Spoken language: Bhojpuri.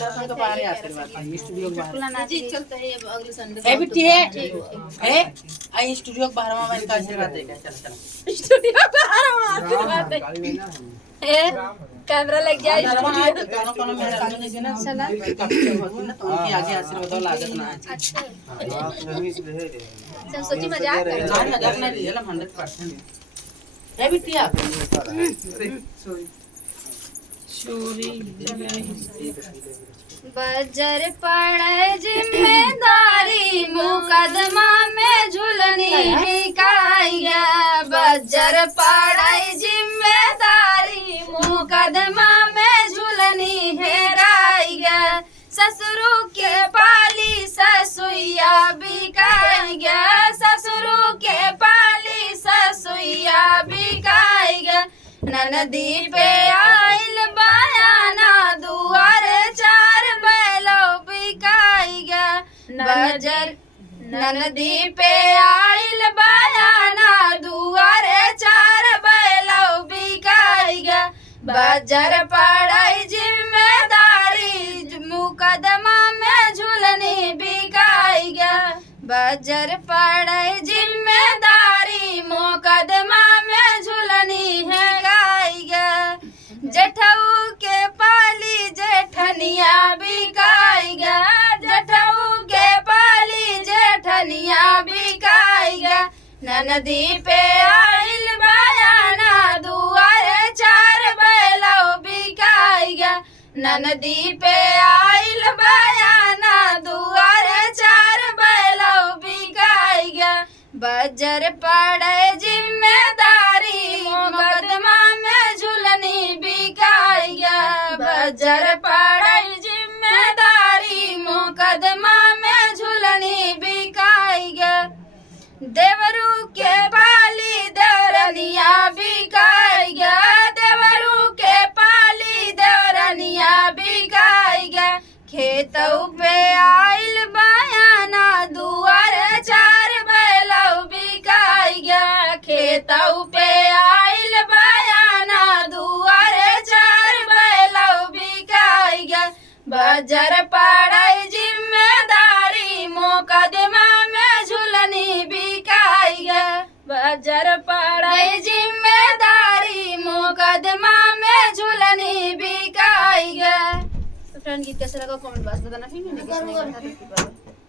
दर्शन के बाहर आशीर्वाद स्टूडियो के बाहर जी चलते हैं अब अगले संडे ए बिट्टी है आई स्टूडियो के बाहर में मैंने का आशीर्वाद देगा चल चल स्टूडियो बाहर हम आशीर्वाद दे ए कैमरा लग गया स्टूडियो कोनो मेरा काम नहीं ना चला तो उनके आगे आशीर्वाद लागत ना अच्छा आप नहीं रहे सब सोची मजाक कर ना मजाक नहीं रियल 100% है बिटिया सॉरी बजर पड़े जिम्मेदारी मुकदमा में झुलनी बिकाइया बजर पड़े जिम्मेदारी मुकदमा में झुलनी हेराइया ससुरु के पाली ससुइया बिकाइया ससुरु के पाली ससुइया बिकाइया ननदी पे आइल बयाना दुआरे चार बैलो बिकाइया बजर ननदी पे आइल बयाना दुआरे चार बैलो बिकाइया बजर पड़ाई जिम्मेदारी मुकदमा में झुलनी बिकाइया बजर पड़ाई जिम्मेदारी मुकदमा में झुलनी है गाइया जठऊ के पाली जेठनिया बिकाइया जठऊ के पाली जेठनिया बिकाइया ननदी पे आइल बयाना दुआरे चार बैलो बिकाइया ननदी पे आइल बयाना दुआरे चार बैलो बिकाइया बजर पड़े जिम्मेदारी मुकदमा में झुलनी बिकाइया बजर पड़े जिम्मेदारी मुकदमा में झुलनी बिकाइया देवरू के पाली देवरनिया बिकाइया देवरू के पाली देवरनिया बिकाइया खेतऊ पे आइल बयाना दुआरे चार बैलो बिकाइया खेतऊ पे आइल बयाना दुआरे चार बैलो बिकाइया बजर पड़ाई जिम्मेदारी मुकदमा में झुलनी बिकाइया बजर पड़ाई जिम्मेदारी मुकदमा में झुलनी बिकाइया। फ्रेंड गीत कैसा लगा कमेंट बॉक्स बताना फिर